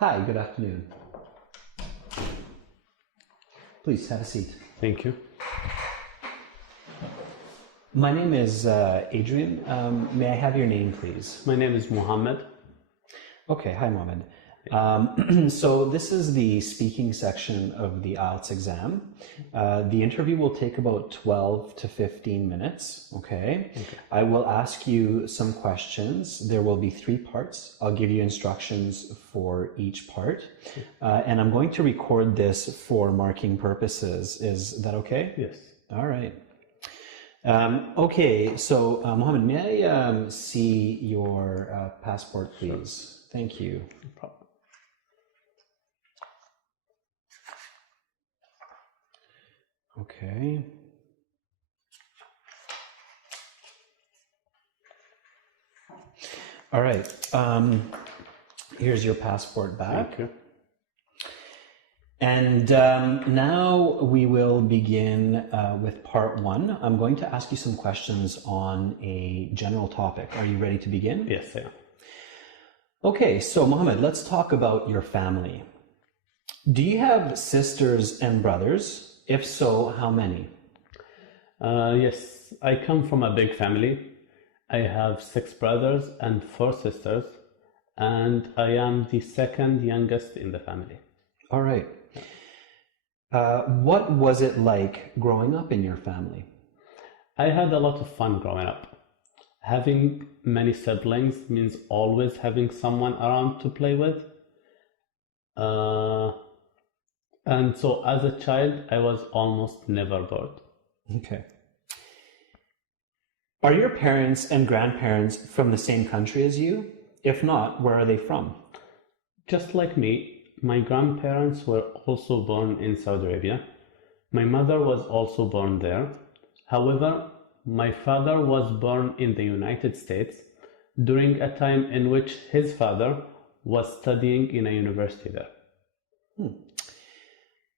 Hi, good afternoon. Please have a seat. Thank you. My name is Adrian. May I have your name, please? My name is Mohammed. Okay, hi, Mohammed. So this is the speaking section of the IELTS exam. The interview will take about 12 to 15 minutes, okay? I will ask you some questions. There will be 3 parts. I'll give you instructions for each part. And I'm going to record this for marking purposes. Is that okay? Yes. All right. Okay, so Mohammed, may I see your passport, please? Sure. Thank you. No problem. Okay. All right. Here's your passport back. Thank you. And now we will begin with part 1. I'm going to ask you some questions on a general topic. Are you ready to begin? Yes, I am. Okay, so Mohammed, let's talk about your family. Do you have sisters and brothers? If so, how many? Yes, I come from a big family. I have 6 brothers and 4 sisters, and I am the second youngest in the family. All right. What was it like growing up in your family? I had a lot of fun growing up. Having many siblings means always having someone around to play with. And so as a child, I was almost never bored. Okay. Are your parents and grandparents from the same country as you? If not, where are they from? Just like me, my grandparents were also born in Saudi Arabia. My mother was also born there. However, my father was born in the United States during a time in which his father was studying in a university there.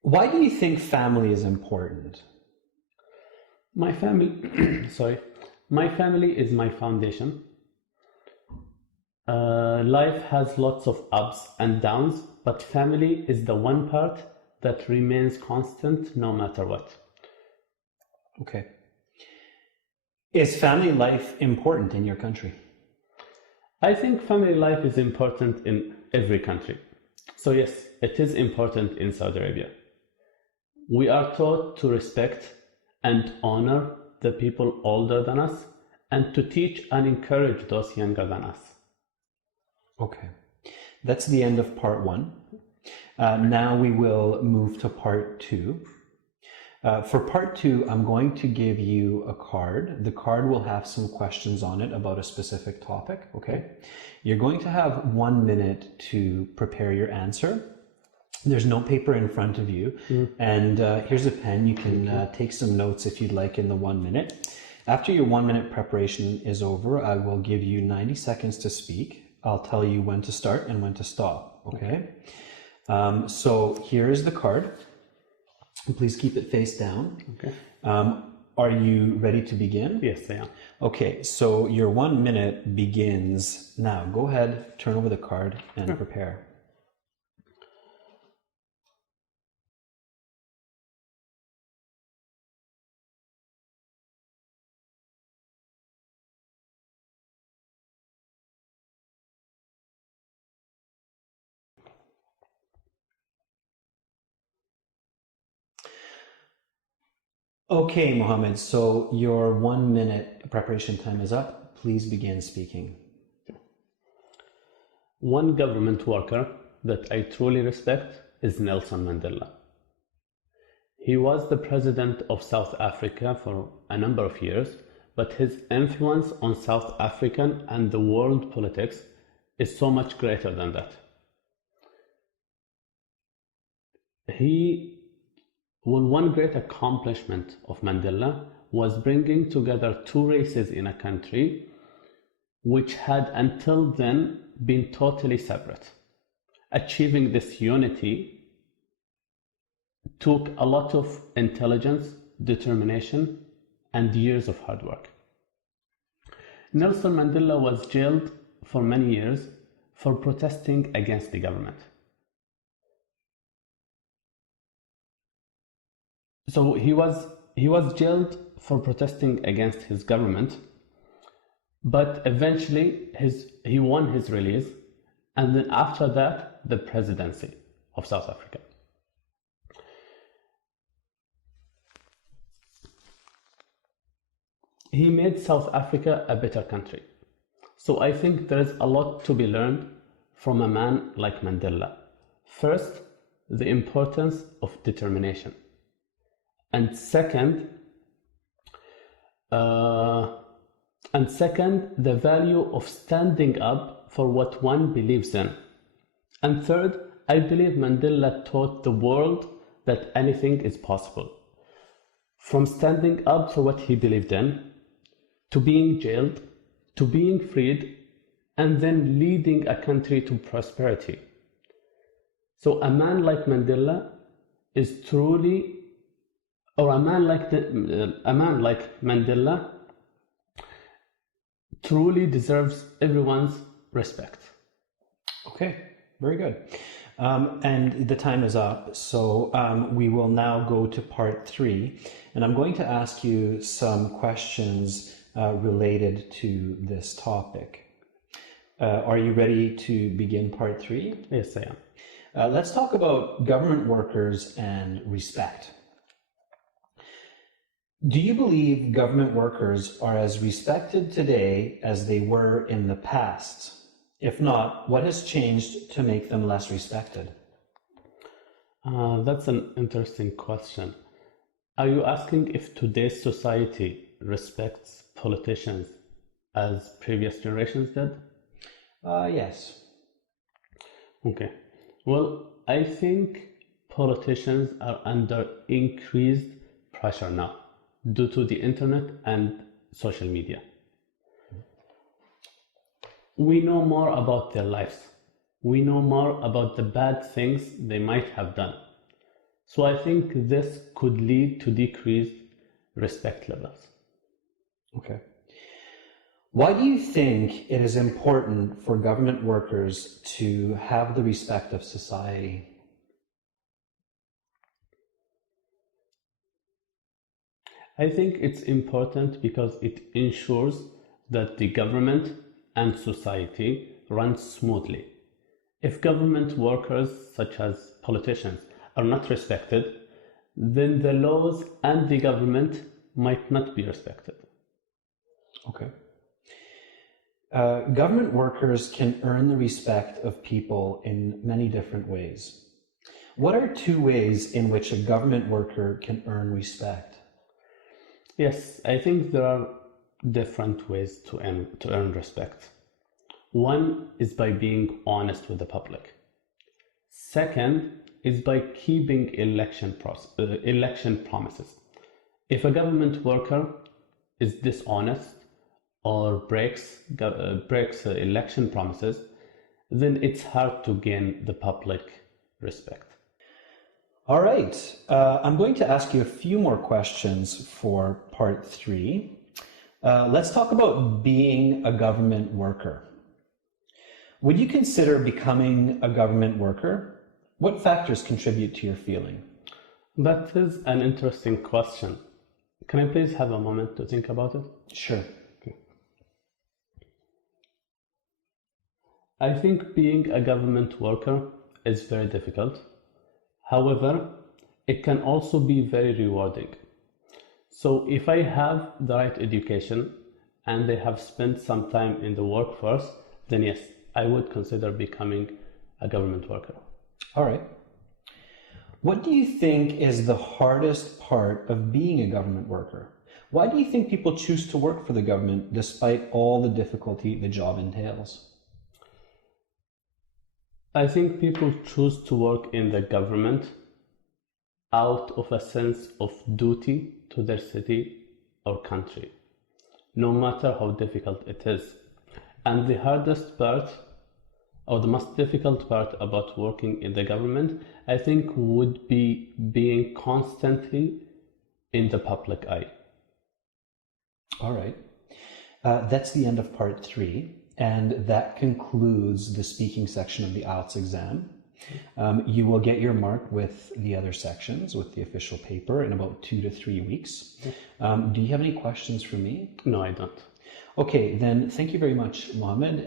Why do you think family is important? My family, my family is my foundation. Life has lots of ups and downs, but family is the one part that remains constant no matter what. Okay. Is family life important in your country? I think family life is important in every country. So yes, it is important in Saudi Arabia. We are taught to respect and honor the people older than us and to teach and encourage those younger than us. Okay. That's the end of part 1. Now we will move to part 2. For part 2, I'm going to give you a card. The card will have some questions on it about a specific topic, okay? You're going to have 1 minute to prepare your answer. There's no paper in front of you, and here's a pen. You can take some notes if you'd like in the 1 minute. After your 1 minute preparation is over, I will give you 90 seconds to speak. I'll tell you when to start and when to stop, okay? So here is the card. Please keep it face down. Okay. Are you ready to begin? Yes, I am. Okay, so your 1 minute begins now. Go ahead, turn over the card and prepare. Okay, Mohammed, so your 1 minute preparation time is up. Please begin speaking. One government worker that I truly respect is Nelson Mandela. He was the president of South Africa for a number of years, but his influence on South African and the world politics is so much greater than that. One great accomplishment of Mandela was bringing together 2 races in a country which had until then been totally separate. Achieving this unity took a lot of intelligence, determination, and years of hard work. Nelson Mandela was jailed for many years for protesting against the government. So he was jailed for protesting against his government, but eventually he won his release, and then after that, the presidency of South Africa. He made South Africa a better country. So I think there is a lot to be learned from a man like Mandela. First, the importance of determination. And second, the value of standing up for what one believes in. And third, I believe Mandela taught the world that anything is possible. From standing up for what he believed in, to being jailed, to being freed, and then leading a country to prosperity. So a man like Mandela is truly, or a man like Mandela truly deserves everyone's respect. Okay, very good. And the time is up, so we will now go to part 3, and I'm going to ask you some questions related to this topic. Are you ready to begin part 3? Yes, I am. Let's talk about government workers and respect. Do you believe government workers are as respected today as they were in the past? If not, what has changed to make them less respected? That's an interesting question. Are you asking if today's society respects politicians as previous generations did? Yes. Okay. Well, I think politicians are under increased pressure now due to the internet and social media. We know more about their lives. We know more about the bad things they might have done. So I think this could lead to decreased respect levels. Okay. Why do you think it is important for government workers to have the respect of society? I think it's important because it ensures that the government and society run smoothly. If government workers, such as politicians, are not respected, then the laws and the government might not be respected. Okay. Government workers can earn the respect of people in many different ways. What are 2 ways in which a government worker can earn respect? Yes, I think there are different ways to earn respect. One is by being honest with the public. Second is by keeping election promises. If a government worker is dishonest or breaks election promises, then it's hard to gain the public respect. All right. I'm going to ask you a few more questions for part 3. Let's talk about being a government worker. Would you consider becoming a government worker? What factors contribute to your feeling? That is an interesting question. Can I please have a moment to think about it? Sure. Okay. I think being a government worker is very difficult. However, it can also be very rewarding. So if I have the right education and I have spent some time in the workforce, then yes, I would consider becoming a government worker. All right. What do you think is the hardest part of being a government worker? Why do you think people choose to work for the government despite all the difficulty the job entails? I think people choose to work in the government out of a sense of duty to their city or country, no matter how difficult it is. And the hardest part, or the most difficult part about working in the government, I think would be being constantly in the public eye. All right. That's the end of part 3. And that concludes the speaking section of the IELTS exam. You will get your mark with the other sections, with the official paper, in about 2 to 3 weeks. Do you have any questions for me? No, I don't. Okay, then thank you very much, Mohammed.